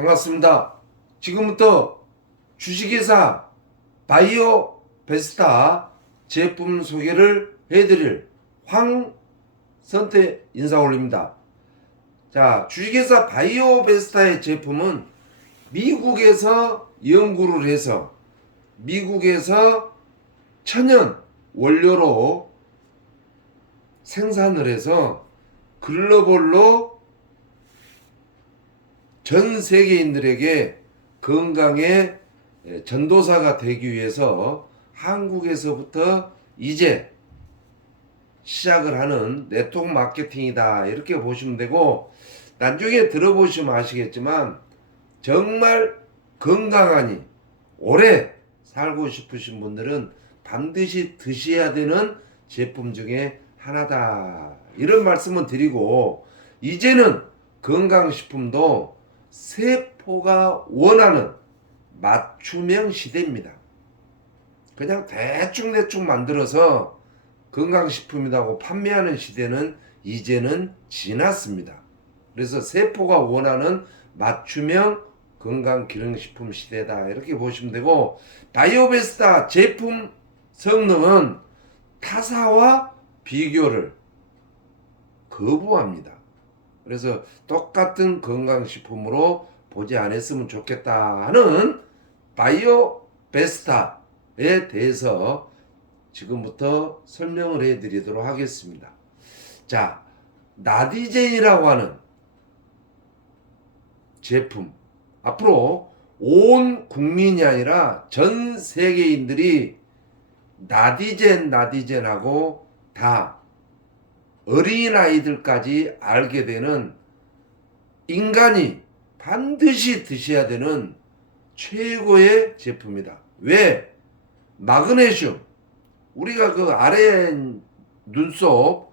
반갑습니다. 지금부터 주식회사 바이오베스타 제품 소개를 해드릴 황선태 인사 올립니다. 자, 주식회사 바이오베스타의 제품은 미국에서 연구를 해서 미국에서 천연 원료로 생산을 해서 글로벌로 전 세계인들에게 건강의 전도사가 되기 위해서 한국에서부터 이제 시작을 하는 네트워크 마케팅이다, 이렇게 보시면 되고, 나중에 들어보시면 아시겠지만 정말 건강하니 오래 살고 싶으신 분들은 반드시 드셔야 되는 제품 중에 하나다, 이런 말씀을 드리고, 이제는 건강식품도 세포가 원하는 맞춤형 시대입니다. 그냥 대충 만들어서 건강식품이라고 판매하는 시대는 이제는 지났습니다. 그래서 세포가 원하는 맞춤형 건강기능식품 시대다, 이렇게 보시면 되고, 바이오베스타 제품 성능은 타사와 비교를 거부합니다. 그래서 똑같은 건강식품으로 보지 않았으면 좋겠다 하는 바이오베스타에 대해서 지금부터 설명을 해드리도록 하겠습니다. 자, 나디젠이라고 하는 제품, 앞으로 온 국민이 아니라 전 세계인들이 나디젠하고 다 어린아이들까지 알게 되는, 인간이 반드시 드셔야 되는 최고의 제품이다. 왜? 마그네슘, 우리가 그 아래 눈썹,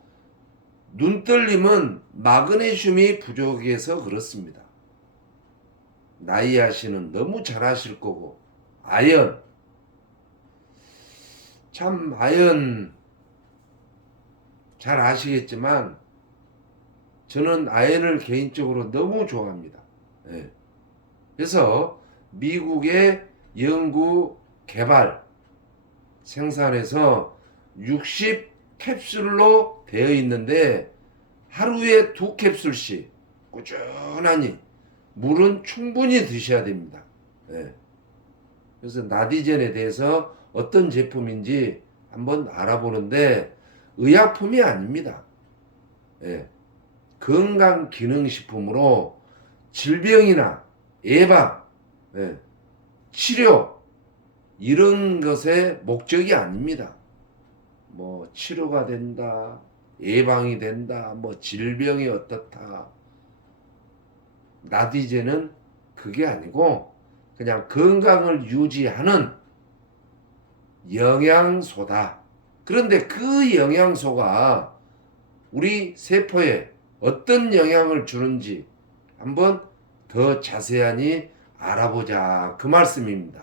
눈떨림은 마그네슘이 부족해서 그렇습니다. 나이 아시는 너무 잘 아실 거고, 아연, 참 아연 잘 아시겠지만 저는 아연을 개인적으로 너무 좋아합니다. 예. 그래서 미국의 연구 개발 생산해서 60캡슐로 되어 있는데 하루에 2캡슐씩 꾸준하니, 물은 충분히 드셔야 됩니다. 예. 그래서 나디젠에 대해서 어떤 제품인지 한번 알아보는데 의약품이 아닙니다. 예. 건강기능식품으로 질병이나 예방, 예, 치료, 이런 것의 목적이 아닙니다. 뭐 치료가 된다, 예방이 된다, 뭐 질병이 어떻다. 나디젠은 그게 아니고 그냥 건강을 유지하는 영양소다. 그런데 그 영양소가 우리 세포에 어떤 영향을 주는지 한번 더 자세하니 알아보자, 그 말씀입니다.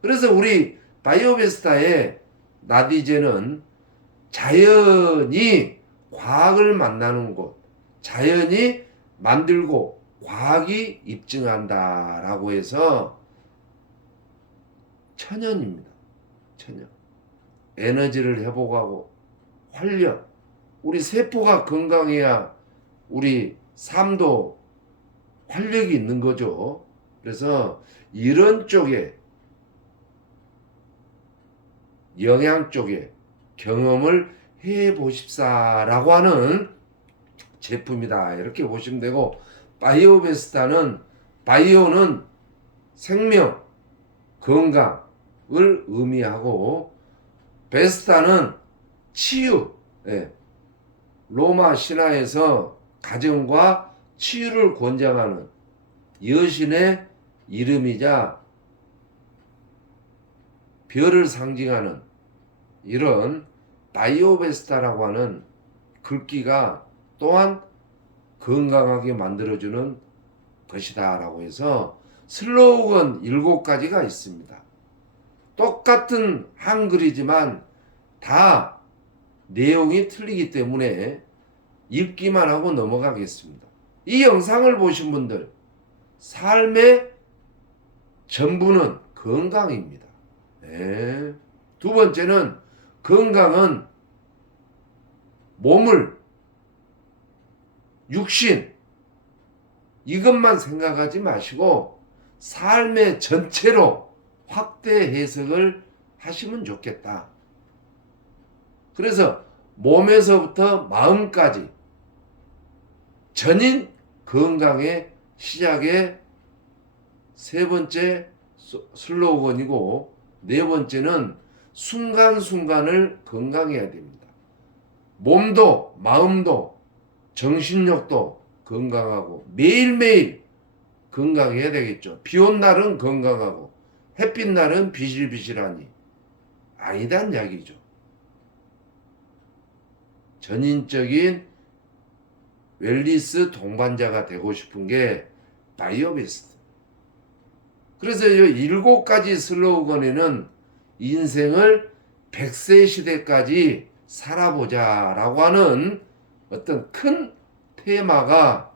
그래서 우리 바이오베스타의 나디젠은 자연이 과학을 만나는 곳, 자연이 만들고 과학이 입증한다라고 해서 천연입니다. 천연. 에너지를 회복하고 활력, 우리 세포가 건강해야 우리 삶도 활력이 있는 거죠. 그래서 이런 쪽에, 영양 쪽에 경험을 해 보십사라고 하는 제품이다, 이렇게 보시면 되고, 바이오베스타는, 바이오는 생명, 건강을 의미하고, 베스타는 치유, 예. 로마 신화에서 가정과 치유를 권장하는 여신의 이름이자 별을 상징하는 이런 바이오베스타라고 하는 글귀가 또한 건강하게 만들어주는 것이다 라고 해서 슬로건 7가지가 있습니다. 똑같은 한글이지만 다 내용이 틀리기 때문에 읽기만 하고 넘어가겠습니다. 이 영상을 보신 분들, 삶의 전부는 건강입니다. 네. 두 번째는 건강은 몸을, 육신 이것만 생각하지 마시고 삶의 전체로 확대 해석을 하시면 좋겠다. 그래서 몸에서부터 마음까지 전인 건강의 시작의 세 번째 슬로건이고, 네 번째는 순간순간을 건강해야 됩니다. 몸도 마음도 정신력도 건강하고 매일매일 건강해야 되겠죠. 비 온 날은 건강하고 햇빛 날은 비실비실하니 아니단 이야기죠. 전인적인 웰니스 동반자가 되고 싶은 게 바이오베스트. 그래서 이 7가지 슬로건에는 인생을 100세 시대까지 살아보자 라고 하는 어떤 큰 테마가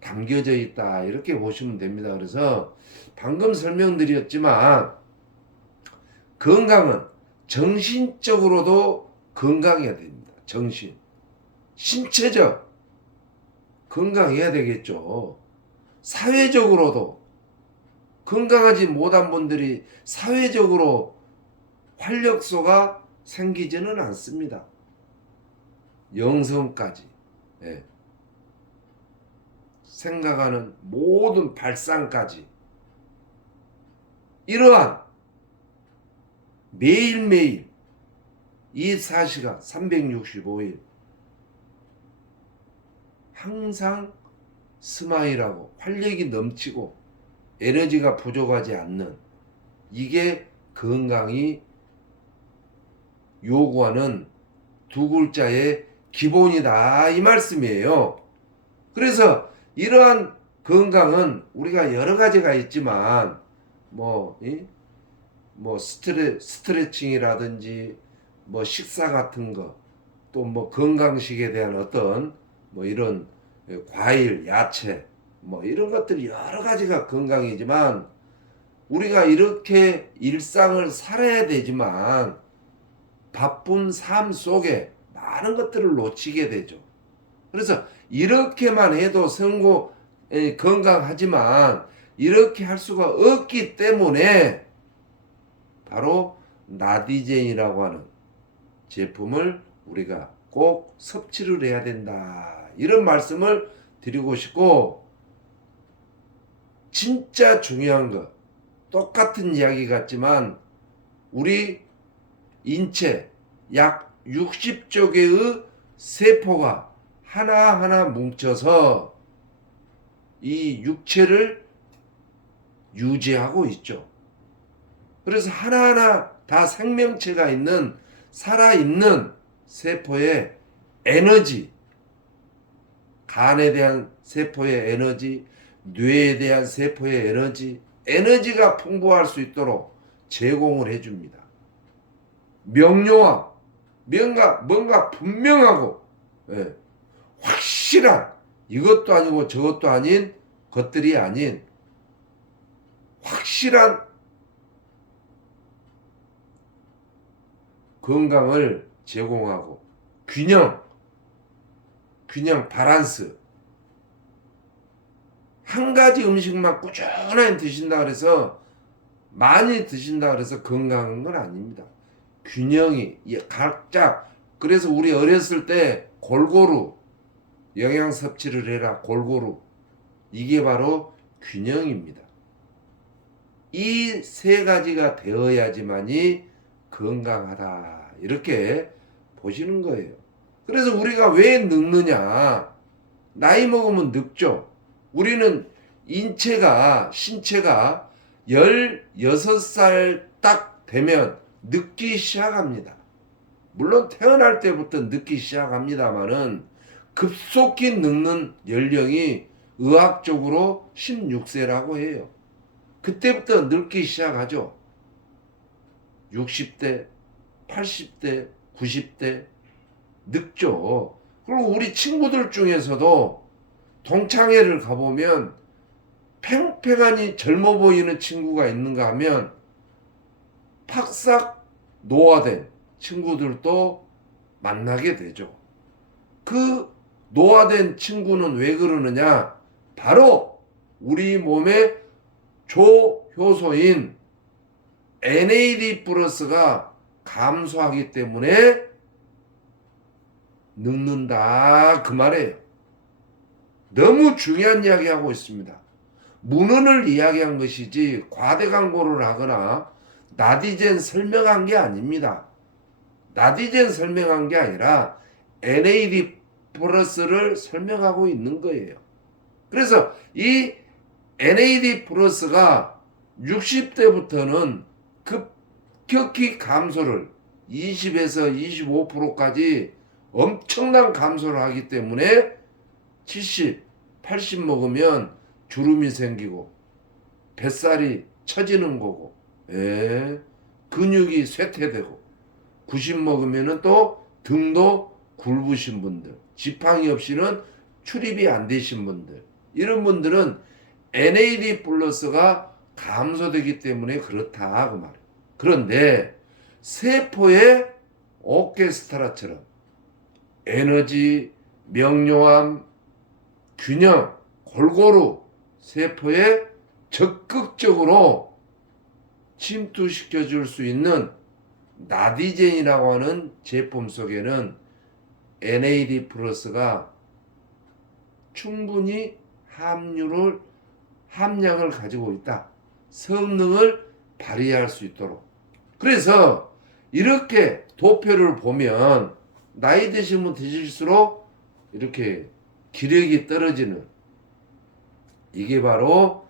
담겨져 있다, 이렇게 보시면 됩니다. 그래서 방금 설명드렸지만 건강은 정신적으로도 건강해야 됩니다. 정신, 신체적 건강해야 되겠죠. 사회적으로도 건강하지 못한 분들이 사회적으로 활력소가 생기지는 않습니다. 영성까지, 예. 생각하는 모든 발상까지, 이러한 매일매일 24시간 365일 항상 스마일하고 활력이 넘치고 에너지가 부족하지 않는, 이게 건강이 요구하는 두 글자의 기본이다, 이 말씀이에요. 그래서 이러한 건강은 우리가 여러 가지가 있지만 스트레칭이라든지 식사 같은 거, 또 건강식에 대한 어떤 이런 과일, 야채 이런 것들이 여러 가지가 건강이지만, 우리가 이렇게 일상을 살아야 되지만 바쁜 삶 속에 많은 것들을 놓치게 되죠. 그래서 이렇게만 해도 건강하지만 이렇게 할 수가 없기 때문에 바로 나디젠이라고 하는 제품을 우리가 꼭 섭취를 해야 된다, 이런 말씀을 드리고 싶고, 진짜 중요한 거, 똑같은 이야기 같지만 우리 인체 약 60조 개의 세포가 하나하나 뭉쳐서 이 육체를 유지하고 있죠. 그래서 하나하나 다 생명체가 있는, 살아있는 세포의 에너지, 간에 대한 세포의 에너지, 뇌에 대한 세포의 에너지가 풍부할 수 있도록 제공을 해줍니다. 명료한, 뭔가 분명하고, 예, 확실한, 이것도 아니고 저것도 아닌 것들이 아닌 확실한 건강을 제공하고, 균형, 밸런스. 한 가지 음식만 꾸준히 드신다 그래서, 많이 드신다 그래서 건강한 건 아닙니다. 균형이 각자, 그래서 우리 어렸을 때 골고루 영양 섭취를 해라, 골고루. 이게 바로 균형입니다. 이 세 가지가 되어야지만이 건강하다, 이렇게 보시는 거예요. 그래서 우리가 왜 늙느냐? 나이 먹으면 늙죠. 우리는 신체가 16살 딱 되면 늙기 시작합니다. 물론 태어날 때부터 늙기 시작합니다만은 급속히 늙는 연령이 의학적으로 16세라고 해요. 그때부터 늙기 시작하죠. 60대, 80대, 90대 늙죠. 그리고 우리 친구들 중에서도 동창회를 가보면 팽팽하니 젊어 보이는 친구가 있는가 하면 팍싹 노화된 친구들도 만나게 되죠. 그 노화된 친구는 왜 그러느냐? 바로 우리 몸의 조효소인 NAD 플러스가 감소하기 때문에 늙는다 그 말이에요. 너무 중요한 이야기하고 있습니다. 문헌을 이야기한 것이지 과대 광고를 하거나 나디젠 설명한 게 아닙니다. 나디젠 설명한 게 아니라 NAD 플러스를 설명하고 있는 거예요. 그래서 이 NAD 플러스가 60대부터는 급격히 감소를 20에서 25%까지 엄청난 감소를 하기 때문에 70, 80 먹으면 주름이 생기고 뱃살이 처지는 거고 근육이 쇠퇴되고 90 먹으면 또 등도 굵으신 분들, 지팡이 없이는 출입이 안 되신 분들, 이런 분들은 NAD 플러스가 감소되기 때문에 그렇다 그 말이에요. 그런데 세포의 오케스트라처럼 에너지, 명료함, 균형, 골고루 세포에 적극적으로 침투시켜 줄 수 있는 나디젠이라고 하는 제품 속에는 NAD 플러스가 충분히 함량을 가지고 있다. 성능을 발휘할 수 있도록. 그래서 이렇게 도표를 보면 나이 드신 분 드실수록 이렇게 기력이 떨어지는, 이게 바로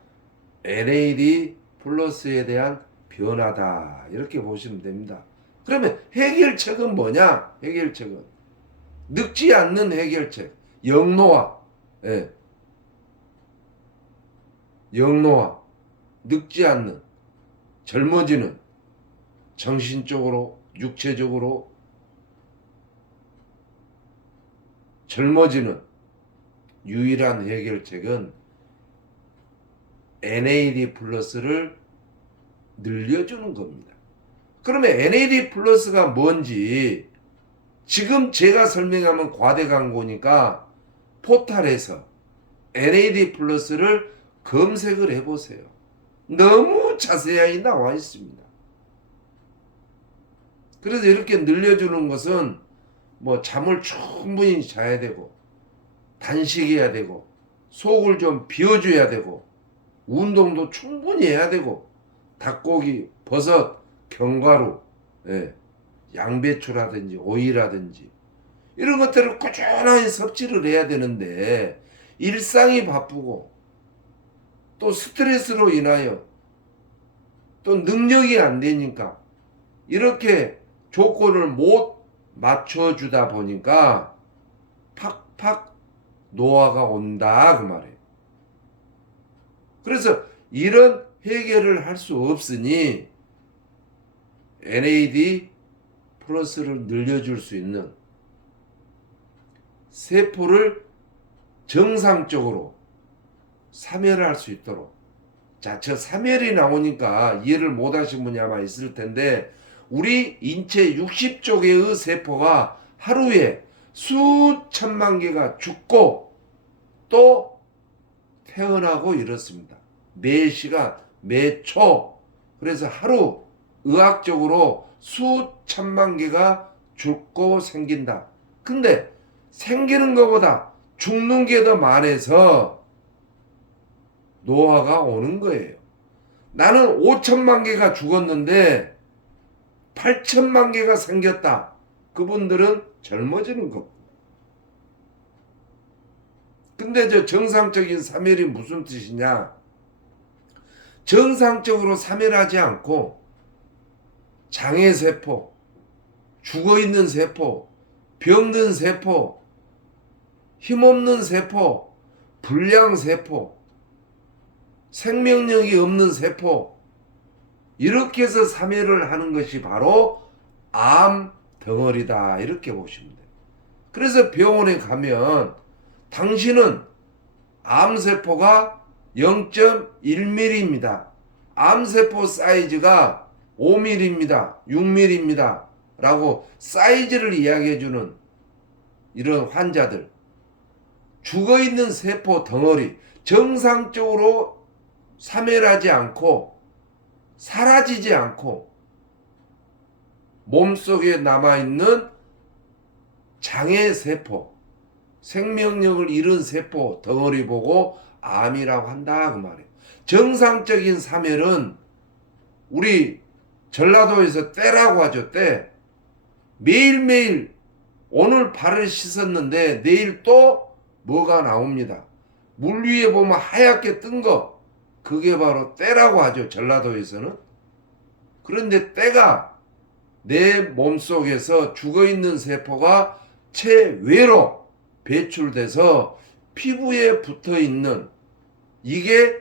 NAD 플러스에 대한 변화다 이렇게 보시면 됩니다. 그러면 해결책은 뭐냐? 해결책은 늙지 않는 해결책, 영노화. 영노화, 늙지 않는, 젊어지는, 정신적으로 육체적으로 젊어지는 유일한 해결책은 NAD 플러스를 늘려주는 겁니다. 그러면 NAD 플러스가 뭔지 지금 제가 설명하면 과대 광고니까 포탈에서 NAD 플러스를 검색을 해보세요. 너무 자세하게 나와 있습니다. 그래서 이렇게 늘려주는 것은 뭐 잠을 충분히 자야 되고, 단식해야 되고, 속을 좀 비워줘야 되고, 운동도 충분히 해야 되고, 닭고기, 버섯, 견과류, 양배추라든지 오이라든지 이런 것들을 꾸준히 섭취를 해야 되는데 일상이 바쁘고 또 스트레스로 인하여 또 능력이 안 되니까 이렇게 조건을 못 맞춰주다 보니까 팍팍 노화가 온다 그 말이에요. 그래서 이런 해결을 할 수 없으니 NAD 플러스를 늘려줄 수 있는, 세포를 정상적으로 사멸할 수 있도록. 자, 저 사멸이 나오니까 이해를 못 하신 분이 아마 있을 텐데, 우리 인체 60조 개의 세포가 하루에 수천만 개가 죽고 또 태어나고 이렇습니다. 매 시간, 매 초. 그래서 하루 의학적으로 수천만 개가 죽고 생긴다. 근데 생기는 것보다 죽는 게 더 많아서 노화가 오는 거예요. 나는 5천만 개가 죽었는데 8천만 개가 생겼다. 그분들은 젊어지는 겁니다. 근데 저 정상적인 사멸이 무슨 뜻이냐? 정상적으로 사멸하지 않고 장애세포, 죽어있는 세포, 병든 세포, 힘없는 세포, 불량세포, 생명력이 없는 세포, 이렇게 해서 사멸을 하는 것이 바로 암 덩어리다 이렇게 보시면 돼요. 그래서 병원에 가면 당신은 암세포가 0.1mm입니다. 암세포 사이즈가 5mm입니다. 6mm입니다. 라고 사이즈를 이야기해주는 이런 환자들. 죽어있는 세포 덩어리, 정상적으로 사멸하지 않고 사라지지 않고 몸속에 남아있는 장애세포, 생명력을 잃은 세포 덩어리 보고 암이라고 한다 그 말이에요. 정상적인 사멸은 우리 전라도에서 때라고 하죠. 때. 매일매일 오늘 발을 씻었는데 내일 또 뭐가 나옵니다. 물 위에 보면 하얗게 뜬 거, 그게 바로 때라고 하죠. 전라도에서는. 그런데 때가 내 몸속에서 죽어있는 세포가 체외로 배출돼서 피부에 붙어있는, 이게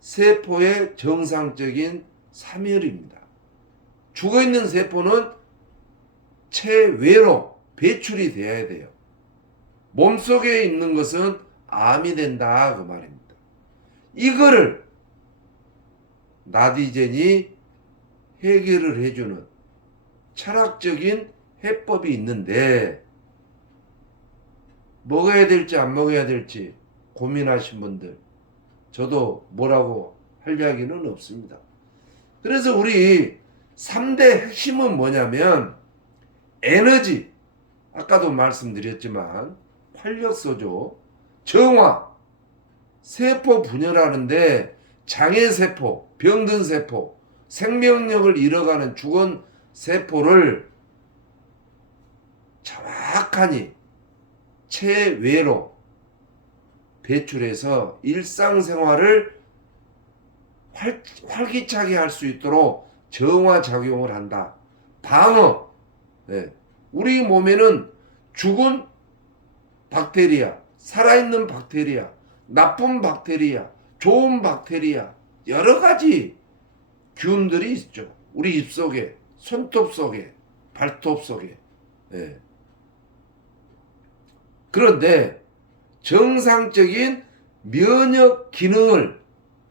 세포의 정상적인 사멸입니다. 죽어있는 세포는 체외로 배출이 돼야 돼요. 몸속에 있는 것은 암이 된다 그 말입니다. 이거를 나디젠이 해결을 해주는 철학적인 해법이 있는데, 먹어야 될지 안 먹어야 될지 고민하신 분들, 저도 뭐라고 할 이야기는 없습니다. 그래서 우리 3대 핵심은 뭐냐면 에너지, 아까도 말씀드렸지만 활력소죠. 정화, 세포 분열하는데 장애세포, 병든 세포, 생명력을 잃어가는 죽은 세포를 정확하니 체외로 배출해서 일상생활을 활기차게 할 수 있도록 정화작용을 한다. 방어. 네. 우리 몸에는 죽은 박테리아, 살아있는 박테리아, 나쁜 박테리아, 좋은 박테리아, 여러 가지 균들이 있죠. 우리 입속에, 손톱 속에, 발톱 속에. 네. 그런데 정상적인 면역 기능을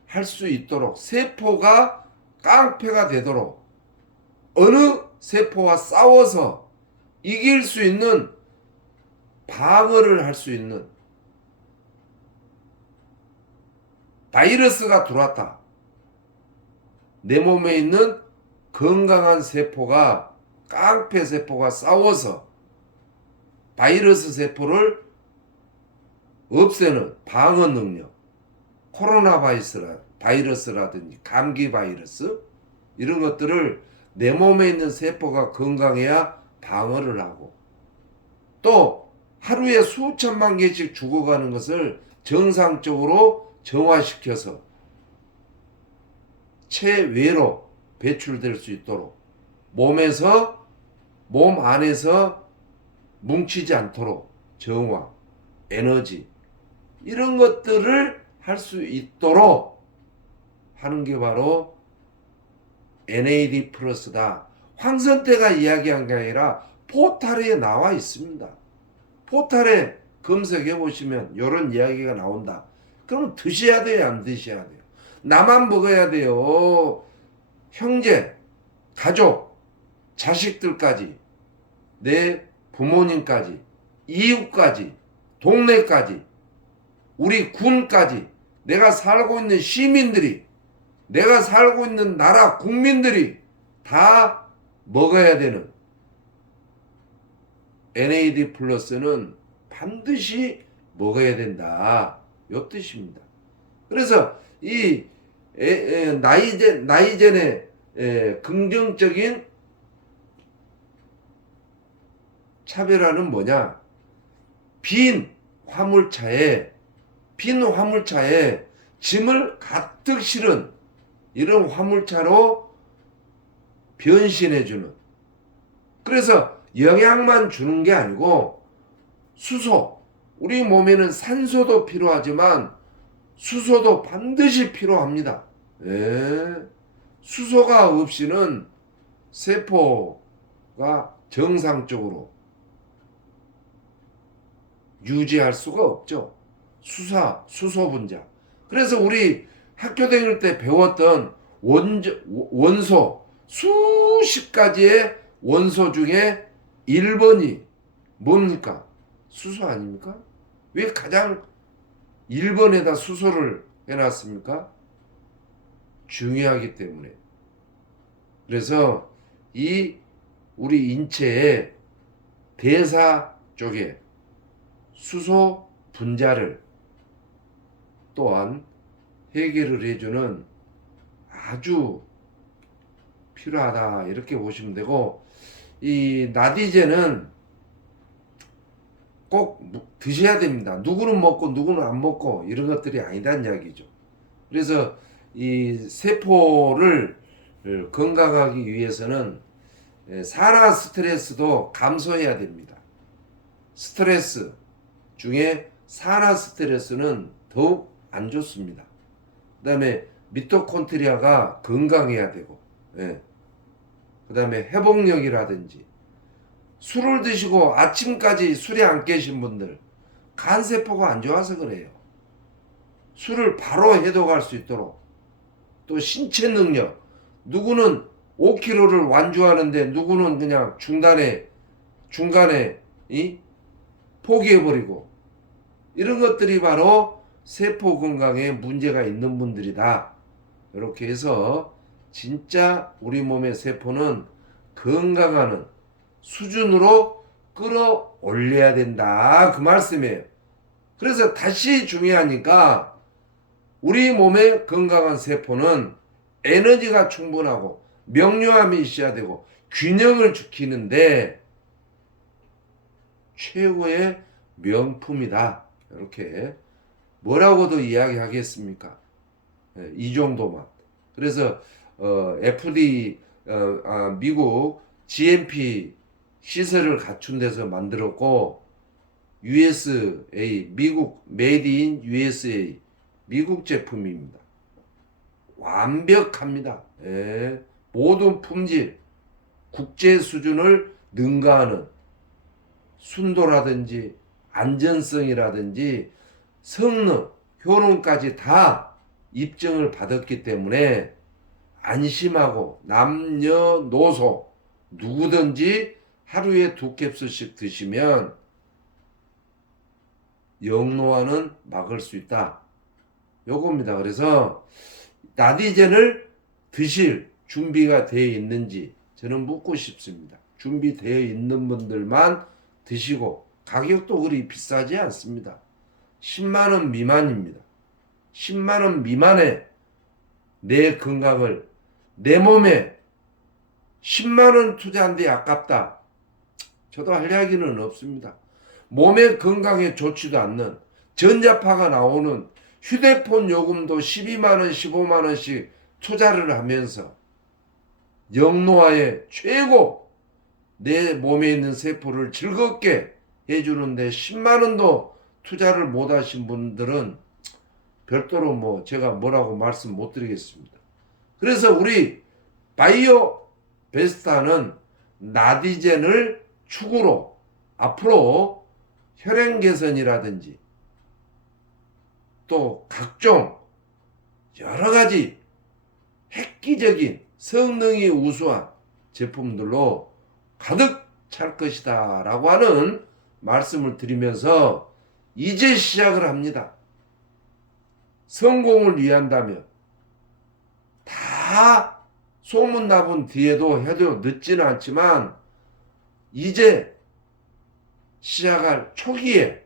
할 수 있도록, 세포가 깡패가 되도록, 어느 세포와 싸워서 이길 수 있는, 방어를 할 수 있는, 바이러스가 들어왔다. 내 몸에 있는 건강한 세포가, 깡패 세포가 싸워서 바이러스 세포를 없애는 방어 능력, 코로나 바이러스라든지 감기 바이러스, 이런 것들을 내 몸에 있는 세포가 건강해야 방어를 하고, 또 하루에 수천만 개씩 죽어가는 것을 정상적으로 정화시켜서 체외로 배출될 수 있도록, 몸 안에서 뭉치지 않도록 정화, 에너지, 이런 것들을 할 수 있도록 하는 게 바로 NAD 플러스다. 황선태가 이야기한 게 아니라 포탈에 나와 있습니다. 포탈에 검색해 보시면 이런 이야기가 나온다. 그럼 드셔야 돼요, 안 드셔야 돼요? 나만 먹어야 돼요? 형제, 가족, 자식들까지, 내 부모님까지, 이웃까지, 동네까지, 우리 군까지, 내가 살고 있는 시민들이, 내가 살고 있는 나라 국민들이 다 먹어야 되는 NAD 플러스는 반드시 먹어야 된다, 요 뜻입니다. 그래서 이 나이젠의 긍정적인 차별화는 뭐냐? 빈 화물차에 짐을 가득 실은 이런 화물차로 변신해주는, 그래서 영양만 주는 게 아니고 수소, 우리 몸에는 산소도 필요하지만 수소도 반드시 필요합니다. 수소가 없이는 세포가 정상적으로 유지할 수가 없죠. 수소 분자. 그래서 우리 학교 다닐 때 배웠던 원소 수십 가지의 원소 중에 1번이 뭡니까? 수소 아닙니까? 왜 가장 1번에다 수소를 해놨습니까? 중요하기 때문에. 그래서 이 우리 인체의 대사 쪽에 수소 분자를 또한 해결을 해주는 아주 필요하다 이렇게 보시면 되고, 이 나디제는 꼭 드셔야 됩니다. 누구는 먹고 누구는 안 먹고 이런 것들이 아니다는 이야기죠. 그래서 이 세포를 건강하기 위해서는 산화 스트레스도 감소해야 됩니다. 스트레스 중에 산화 스트레스는 더욱 안 좋습니다. 그 다음에 미토콘드리아가 건강해야 되고, 그 다음에 회복력이라든지, 술을 드시고 아침까지 술에 안 깨신 분들 간세포가 안 좋아서 그래요. 술을 바로 해독할 수 있도록. 또 신체 능력, 누구는 5kg를 완주하는데 누구는 그냥 중간에 포기해버리고, 이런 것들이 바로 세포 건강에 문제가 있는 분들이다. 이렇게 해서 진짜 우리 몸의 세포는 건강하는 수준으로 끌어올려야 된다, 그 말씀이에요. 그래서 다시 중요하니까 우리 몸의 건강한 세포는 에너지가 충분하고 명료함이 있어야 되고 균형을 지키는데 최고의 명품이다. 이렇게 뭐라고도 이야기하겠습니까? 이 정도만. 그래서 FD 미국 GMP 시설을 갖춘 데서 만들었고, USA 미국 메이드 인 USA 미국 제품입니다. 완벽합니다. 모든 품질 국제 수준을 능가하는 순도라든지 안전성이라든지 성능, 효능까지 다 입증을 받았기 때문에 안심하고 남녀노소 누구든지 하루에 2캡슐씩 드시면 영노화는 막을 수 있다. 요겁니다. 그래서 나디젠을 드실 준비가 되어 있는지 저는 묻고 싶습니다. 준비되어 있는 분들만 드시고, 가격도 그리 비싸지 않습니다. 10만원 미만입니다. 10만원 미만에 내 건강을, 내 몸에 10만원 투자한데 아깝다. 저도 할 이야기는 없습니다. 몸의 건강에 좋지도 않는 전자파가 나오는 휴대폰 요금도 12만원, 15만원씩 투자를 하면서 영노화에 최고 내 몸에 있는 세포를 즐겁게 해주는데 10만원도 투자를 못 하신 분들은 별도로 제가 뭐라고 말씀 못 드리겠습니다. 그래서 우리 바이오 베스타는 나디젠을 축으로 앞으로 혈행 개선이라든지 또 각종 여러 가지 획기적인 성능이 우수한 제품들로 가득 찰 것이다 라고 하는 말씀을 드리면서 이제 시작을 합니다. 성공을 위한다면 다 소문나본 뒤에도 해도 늦지는 않지만 이제 시작할 초기에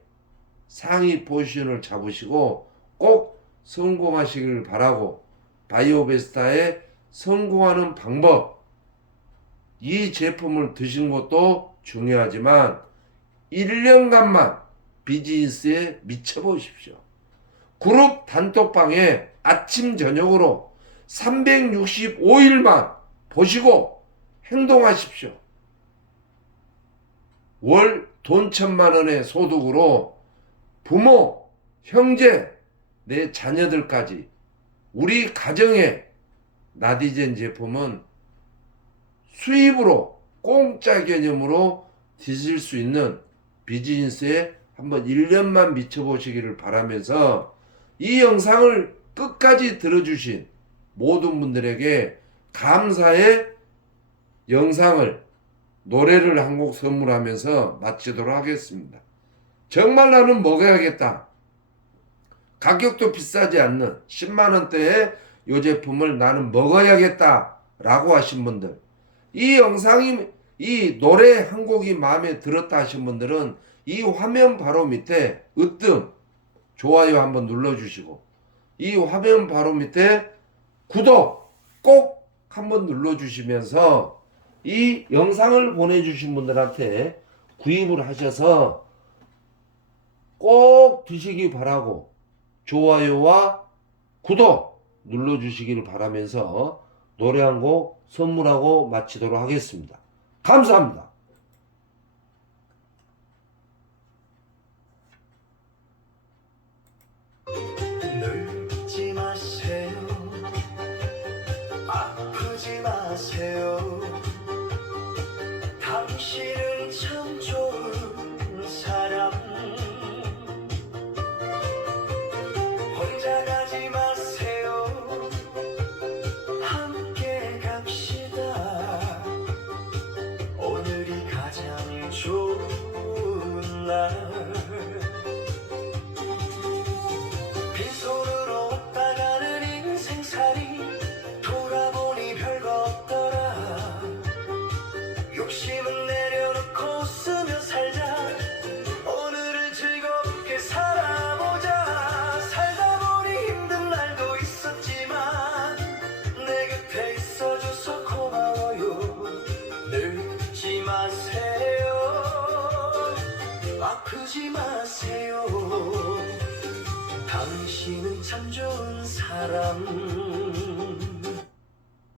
상위 포지션을 잡으시고 꼭 성공하시길 바라고, 바이오베스타의 성공하는 방법, 이 제품을 드신 것도 중요하지만 1년간만 비즈니스에 미쳐보십시오. 그룹 단톡방에 아침 저녁으로 365일만 보시고 행동하십시오. 월 돈 1,000만원의 소득으로 부모, 형제, 내 자녀들까지 우리 가정에 나디젠 제품은 수입으로 공짜 개념으로 드실 수 있는 비즈니스에 한번 1년만 미쳐보시기를 바라면서 이 영상을 끝까지 들어주신 모든 분들에게 감사의 영상을 노래를 한 곡 선물하면서 마치도록 하겠습니다. 정말 나는 먹어야겠다. 가격도 비싸지 않는 10만원대의 이 제품을 나는 먹어야겠다 라고 하신 분들, 이 영상이, 이 노래 한 곡이 마음에 들었다 하신 분들은 이 화면 바로 밑에 으뜸 좋아요 한번 눌러주시고, 이 화면 바로 밑에 구독 꼭 한번 눌러주시면서 이 영상을 보내주신 분들한테 구입을 하셔서 꼭 드시기 바라고, 좋아요와 구독 눌러주시기를 바라면서 노래 한 곡 선물하고 마치도록 하겠습니다. 감사합니다. 늙지 마세요. 아프지 마세요. 당신은 참 좋은 사람. 혼자 가지 마세요. 함께 갑시다. 오늘이 가장 좋은 날. 빈손으로 왔다 가는 인생살이 돌아보니 별거 없더라. 욕심은 내려놓고 웃으며 살자. 오늘을 즐겁게 살아보자. 살다 보니 힘든 날도 있었지만 내 곁에 있어줘서 고마워요. 늙지 마세요. 아프지 마세요. 당신은 참 좋은 사람.